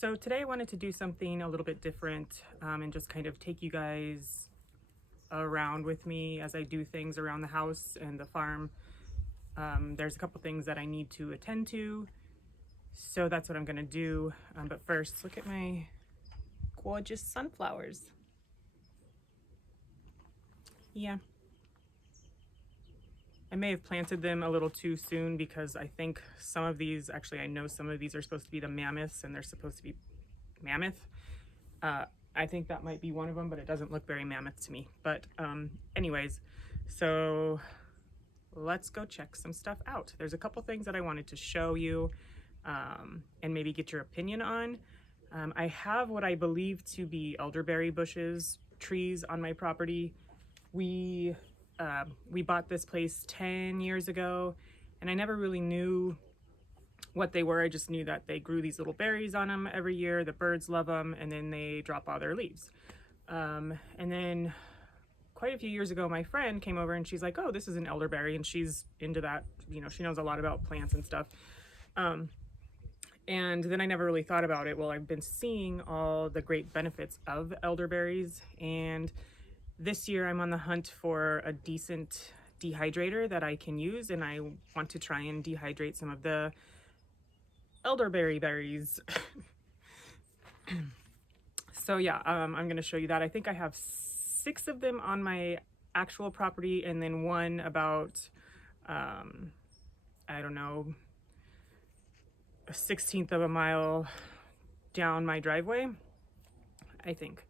So today I wanted to do something a little bit different and just kind of take you guys around with me as I do things around the house and the farm. There's a couple things that I need to attend to, so that's what I'm gonna do. But first, look at my gorgeous sunflowers. Yeah. I may have planted them a little too soon because I think some of these, actually I know some of these are supposed to be the mammoths and they're supposed to be mammoth. I think that might be one of them, but it doesn't look very mammoth to me. But anyways, so let's go check some stuff out. There's a couple things that I wanted to show you and maybe get your opinion on. I have what I believe to be elderberry bushes, trees on my property. We bought this place 10 years ago and I never really knew what they were. I just knew that they grew these little berries on them every year. The birds love them and then they drop all their leaves. And then quite a few years ago, my friend came over and she's like, oh, this is an elderberry. And she's into that, you know, she knows a lot about plants and stuff. And then I never really thought about it. Well, I've been seeing all the great benefits of elderberries, and this year I'm on the hunt for a decent dehydrator that I can use, and I want to try and dehydrate some of the elderberry berries. So yeah, I'm gonna show you that. I think I have 6 of them on my actual property and then one about, I don't know, a 1/16 of a mile down my driveway, I think.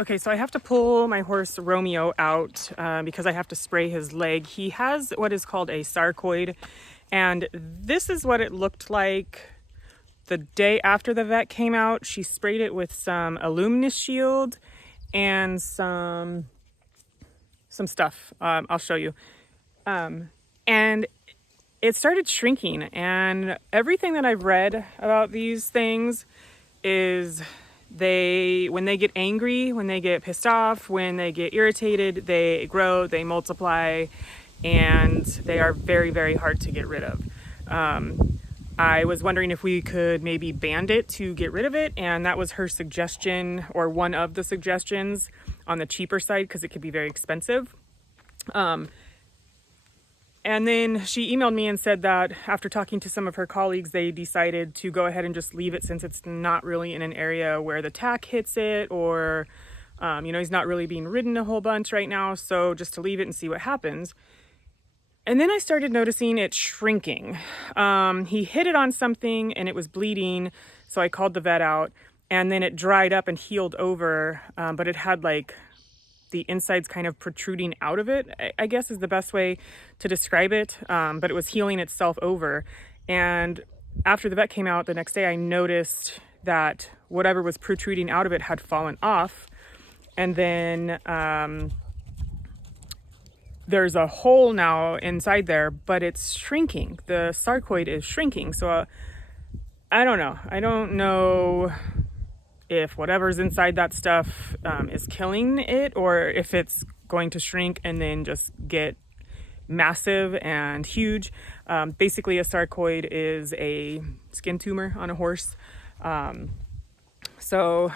Okay, so I have to pull my horse Romeo out because I have to spray his leg. He has what is called a sarcoid, and this is what it looked like the day after the vet came out. She sprayed it with some Aluminous Shield and some stuff. I'll show you. And it started shrinking, and everything that I've read about these things is when they get angry, when they get pissed off, when they get irritated, they grow, they multiply, and they are very, very hard to get rid of. I was wondering if we could maybe band it to get rid of it, and that was her suggestion, or one of the suggestions, on the cheaper side because it could be very expensive. And then she emailed me and said that after talking to some of her colleagues, they decided to go ahead and just leave it since it's not really in an area where the tack hits it, or, you know, he's not really being ridden a whole bunch right now. So just to leave it and see what happens. And then I started noticing it shrinking. He hit it on something and it was bleeding. So I called the vet out, and then it dried up and healed over. But it had like the insides kind of protruding out of it, I guess is the best way to describe it. But it was healing itself over. And after the vet came out the next day, I noticed that whatever was protruding out of it had fallen off. And then there's a hole now inside there, but it's shrinking. The sarcoid is shrinking. So I don't know. I don't know if whatever's inside that stuff is killing it, or if it's going to shrink and then just get massive and huge. Basically, a sarcoid is a skin tumor on a horse. So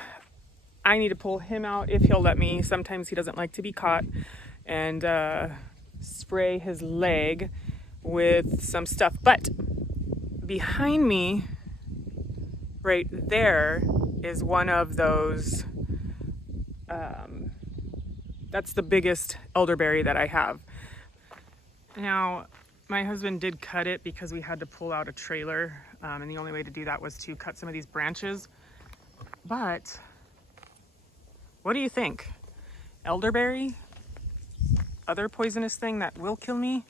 I need to pull him out if he'll let me. Sometimes he doesn't like to be caught. And spray his leg with some stuff. But behind me, right there, is one of those, that's the biggest elderberry that I have. Now, my husband did cut it because we had to pull out a trailer, and the only way to do that was to cut some of these branches. But what do you think? Elderberry? Other poisonous thing that will kill me?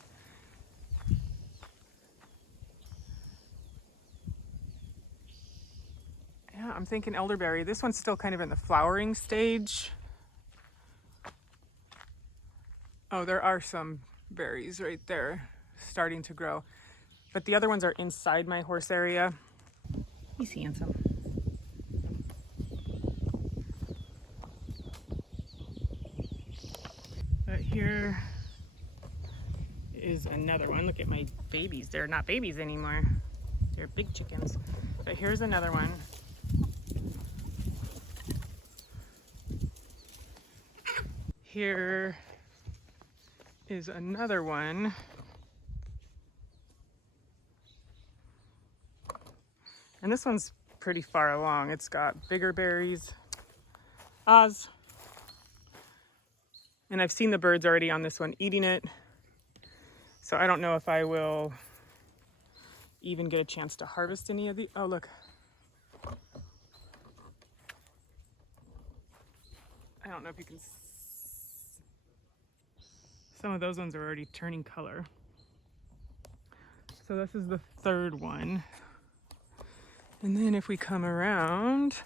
Yeah, I'm thinking elderberry. This one's still kind of in the flowering stage. Oh, there are some berries right there starting to grow. But the other ones are inside my horse area. He's handsome. But here is another one. Look at my babies. They're not babies anymore. They're big chickens. But here's another one. Here is another one. And this one's pretty far along. It's got bigger berries. Oz. And I've seen the birds already on this one eating it. So I don't know if I will even get a chance to harvest any of the, oh look. I don't know if you can, some of those ones are already turning color. So this is the third one. And then if we come around,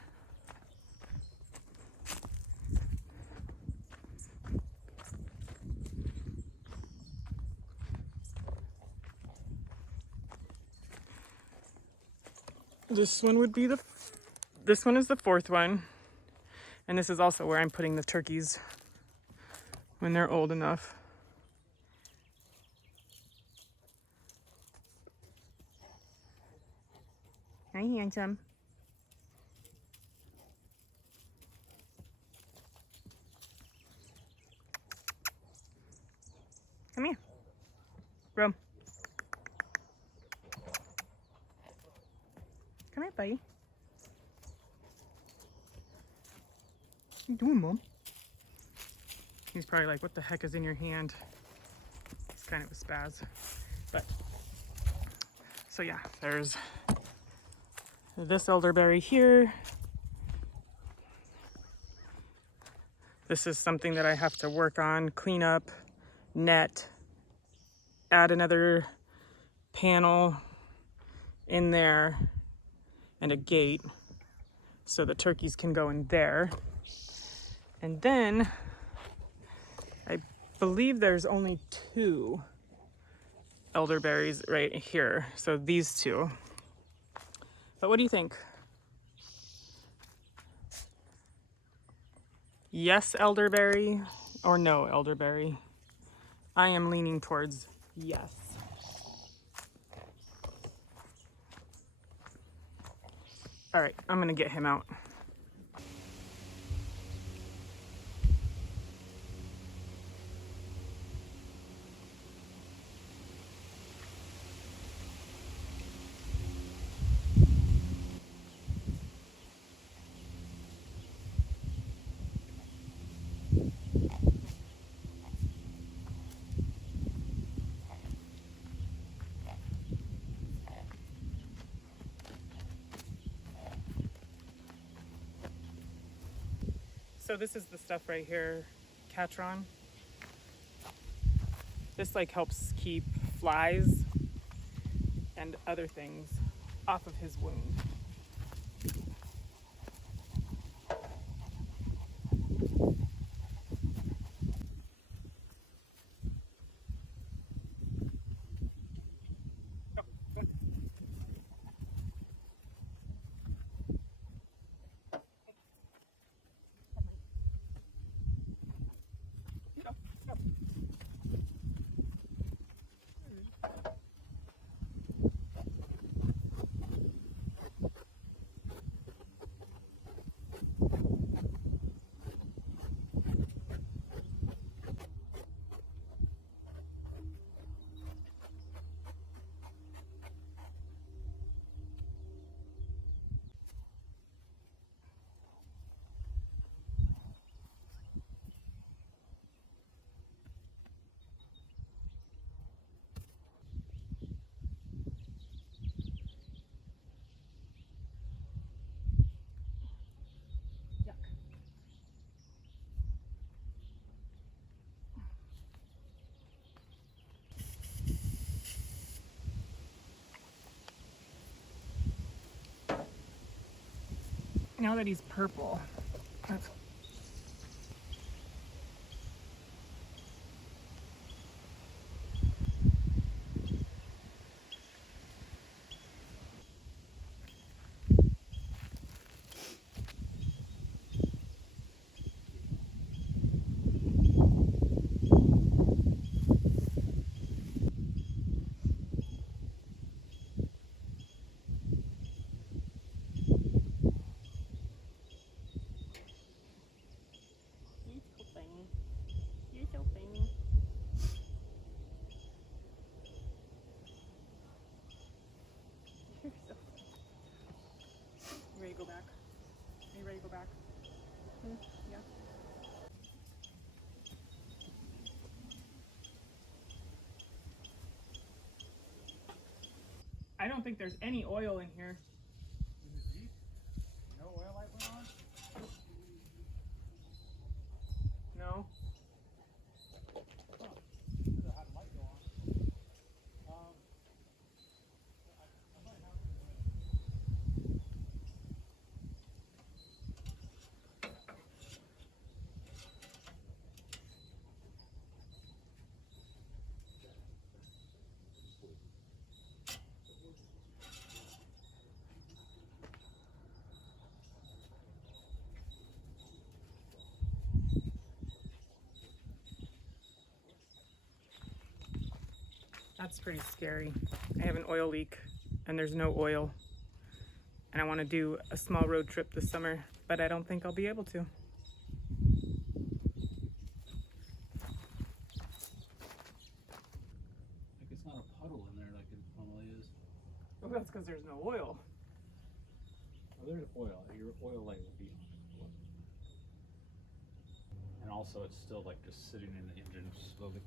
this one would be this one is the fourth one. And this is also where I'm putting the turkeys when they're old enough. Hi, handsome. Come here. Rome. Come here, buddy. What are you doing, Mom? He's probably like, what the heck is in your hand? It's kind of a spaz. But, so yeah, there's this elderberry here. This is something that I have to work on, clean up, net, add another panel in there and a gate so the turkeys can go in there. And then I believe there's only 2 elderberries right here. So these 2. But what do you think? Yes, elderberry, or no elderberry? I am leaning towards yes. All right, I'm gonna get him out. So this is the stuff right here, Catron. This like helps keep flies and other things off of his wound. Now that he's purple, that's go back? Are you ready to go back? Yeah. I don't think there's any oil in here. Is it deep? No oil light went on? No. Huh. Should have had a light go on. I might have to do it. That's pretty scary. I have an oil leak and there's no oil. And I want to do a small road trip this summer, but I don't think I'll be able to. Like it's not a puddle in there like it normally is. Well, that's because there's no oil. Oh, there's oil. Your oil light would be on. And also it's still like just sitting in the engine slowly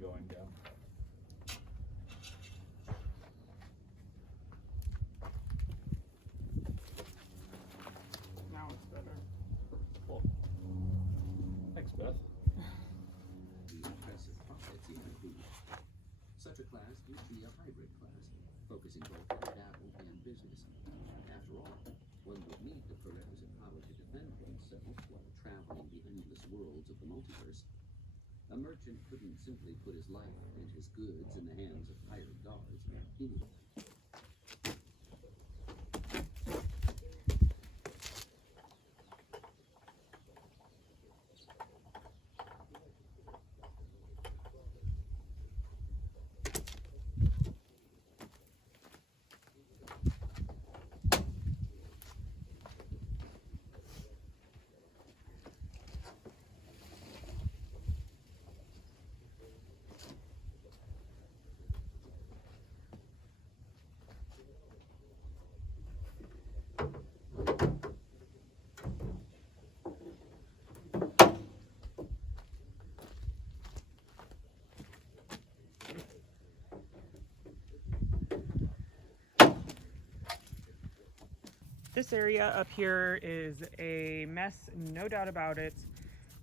going down. Now it's better. Cool. Thanks, Beth. The impressive profits he had boomed. Such a class would be a hybrid class, focusing both on travel and business. After all, one would need the prerequisite power to defend oneself while traveling the endless worlds of the multiverse. A merchant couldn't simply put his life and his goods in the hands of hired guards. He needed This area up here is a mess, no doubt about it,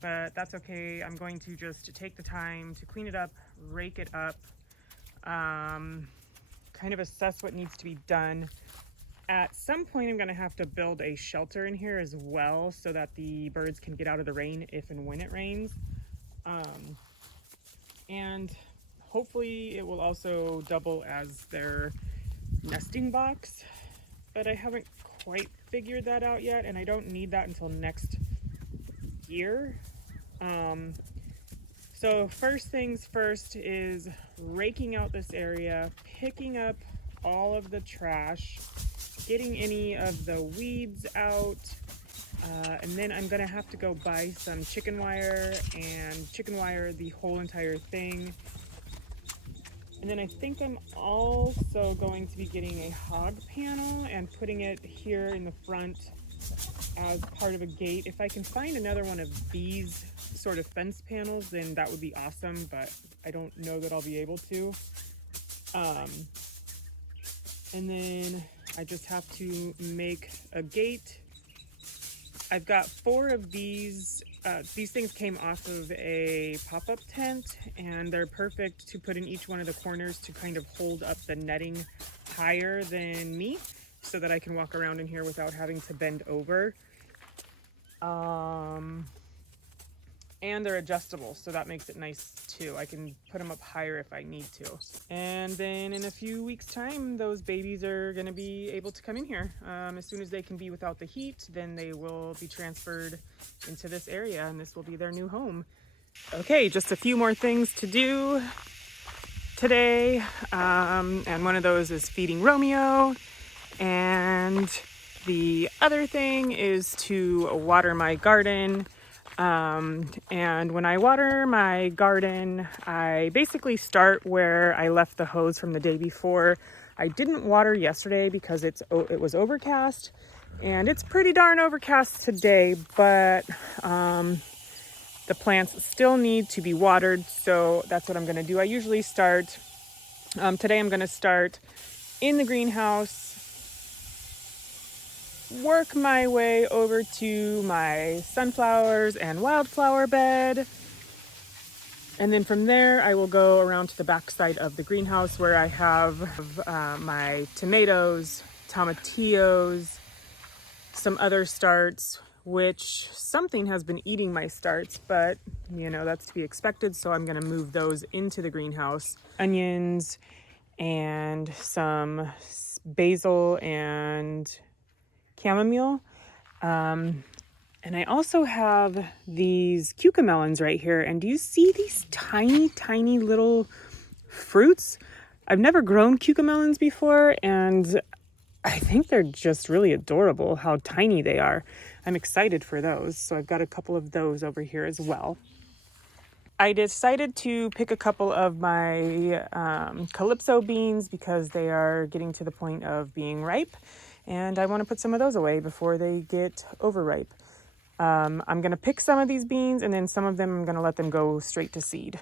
but that's okay. I'm going to just take the time to clean it up, rake it up, kind of assess what needs to be done. At some point, I'm going to have to build a shelter in here as well so that the birds can get out of the rain if and when it rains. And hopefully it will also double as their nesting box, but I haven't quite figured that out yet, and I don't need that until next year. So first things first is raking out this area, picking up all of the trash, getting any of the weeds out, and then I'm gonna have to go buy some chicken wire and chicken wire the whole entire thing. And then I think I'm also going to be getting a hog panel and putting it here in the front as part of a gate. If I can find another one of these sort of fence panels, then that would be awesome, but I don't know that I'll be able to. And then I just have to make a gate. I've got 4 of these. These things came off of a pop-up tent, and they're perfect to put in each one of the corners to kind of hold up the netting higher than me so that I can walk around in here without having to bend over. And they're adjustable, so that makes it nice too. I can put them up higher if I need to. And then in a few weeks' time, those babies are gonna be able to come in here. As soon as they can be without the heat, then they will be transferred into this area, and this will be their new home. Okay, just a few more things to do today. And one of those is feeding Romeo. And the other thing is to water my garden. And when I water my garden, I basically start where I left the hose from the day before. I didn't water yesterday because it was overcast, and it's pretty darn overcast today, but the plants still need to be watered, so that's what I'm going to do. I usually start, today I'm going to start in the greenhouse, work my way over to my sunflowers and wildflower bed. And then from there, I will go around to the back side of the greenhouse where I have my tomatoes, tomatillos, some other starts, which something has been eating my starts, but you know, that's to be expected. So I'm going to move those into the greenhouse. Onions and some basil and chamomile. And I also have these cucamelons right here. And do you see these tiny, tiny little fruits? I've never grown cucamelons before, and I think they're just really adorable how tiny they are. I'm excited for those. So I've got a couple of those over here as well. I decided to pick a couple of my calypso beans because they are getting to the point of being ripe. And I want to put some of those away before they get overripe. I'm going to pick some of these beans, and then some of them I'm going to let them go straight to seed.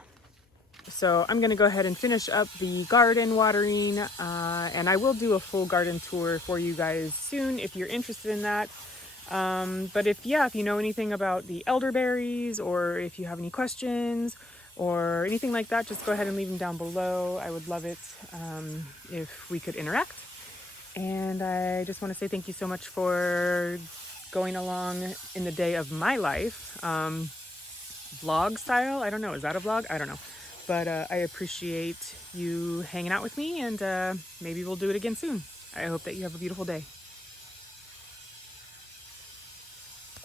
So I'm going to go ahead and finish up the garden watering, and I will do a full garden tour for you guys soon if you're interested in that. But if you know anything about the elderberries, or if you have any questions or anything like that, just go ahead and leave them down below. I would love it if we could interact. And I just want to say thank you so much for going along in the day of my life. Vlog style, I don't know, is that a vlog? I don't know. But I appreciate you hanging out with me, and maybe we'll do it again soon. I hope that you have a beautiful day.